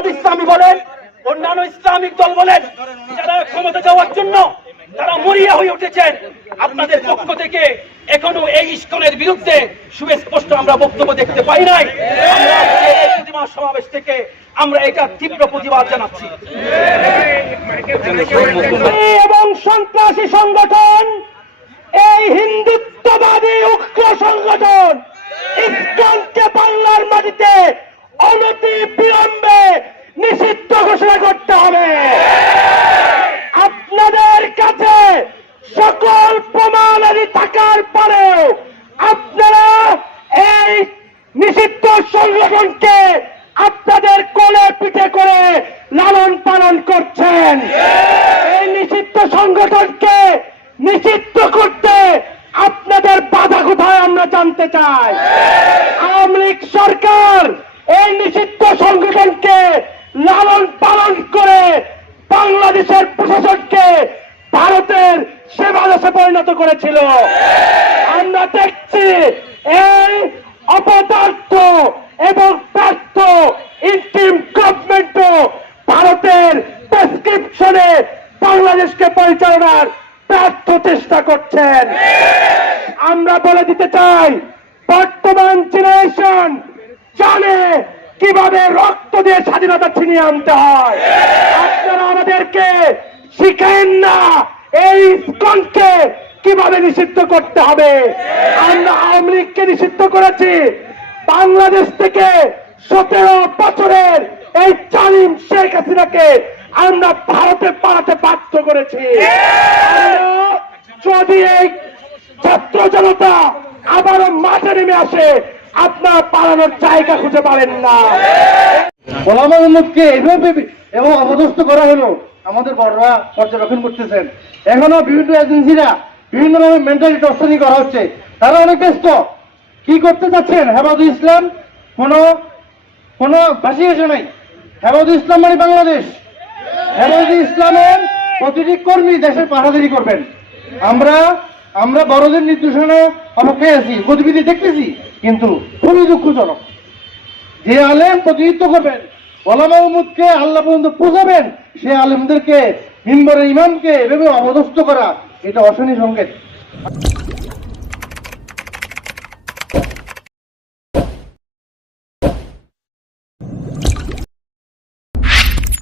জামাত ইসলামী বলেন, অন্যান্য ইসলামিক দল বলেন, যারা ক্ষমতা যাওয়ার জন্য তারা মরিয়া হয়ে উঠেছেন, আপনাদের পক্ষ থেকে এখনো এই ইস্কনের বিরুদ্ধে সুস্পষ্ট আমরা বক্তব্য দেখতে পাই নাই। আমরা এই প্রতিবাদ সমাবেশ থেকে আমরা এটা তীব্র প্রতিবাদ জানাচ্ছি। এবং সন্ত্রাসী সংগঠন, এই হিন্দুত্ববাদী উগ্র সংগঠন ইস্কনকে বাংলার মাটিতে অনতি বিলম্বে নিষিদ্ধ ঘোষণা করতে হবে। আপনাদের কাছে সকল প্রমাণাদি থাকার পরেও আপনারা এই নিষিদ্ধ সংগঠনকে আপনাদের কোলে পিঠে করে লালন পালন করছেন। এই নিষিদ্ধ সংগঠনকে নিষিদ্ধ করতে আপনাদের বাধা কোথায় আমরা জানতে চাই। আওয়ামী লীগ সরকার এই নিষিদ্ধ সংগঠনকে লালন পালন করে বাংলাদেশের প্রশাসনকে ভারতের সেবা দেশে পরিণত করেছিল। আমরা দেখছি এই অপদার্থ এবং ব্যর্থ ইন্টিম গভর্নমেন্টও ভারতের প্রেসক্রিপশনে বাংলাদেশকে পরিচালনার ব্যর্থ চেষ্টা করছেন। আমরা বলে দিতে চাই, বর্তমান জেনারেশন জানে কিভাবে রক্ত দিয়ে স্বাধীনতা ছিনিয়ে আনতে হয়। আপনারা আমাদেরকে শিখেন না এই ইস্কনকে কিভাবে নিষিদ্ধ করতে হবে। আমরা আওয়ামী লীগকে নিষিদ্ধ করেছি, বাংলাদেশ থেকে 17 বছরের এই জালিম শেখ হাসিনাকে আমরা ভারতে পালাতে বাধ্য করেছি। যদি এই ছাত্র জনতা আবারও মাঠে নেমে আসে, আপনারা পালানোর জায়গা খুঁজে পাবেন না। ওলামা উম্মতকে এইভাবে এবং অপদস্থ করা হলো, আমাদের বড়রা পর্যবেক্ষণ করতেছেন। এখনো বিভিন্ন এজেন্সিরা বিভিন্নভাবে মেন্টালি টর্চারিং করা হচ্ছে। তারা অনেক ব্যস্ত। কি করতে চাচ্ছেন? হেফাজত ইসলাম কোনো ভাষী এসে নাই। হেফাজত ইসলাম মানে বাংলাদেশ। হেফাজত ইসলামের প্রতিটি কর্মী দেশের পাহারাদারি করবেন। আমরা বড়দের নির্দেশনা অপেক্ষায় আছি, গতিবিধি দেখতেছি, কিন্তু খুবই দুঃখজনক। যে আলেম প্রতিনিধিত্ব করবেন, ওলামা উম্মতকে আল্লাহ পর্যন্ত পৌঁছাবেন, সে আলেমদেরকে মিম্বরের ইমামকে এভাবে অপদস্থ করা, এটা অশনি সংকেত।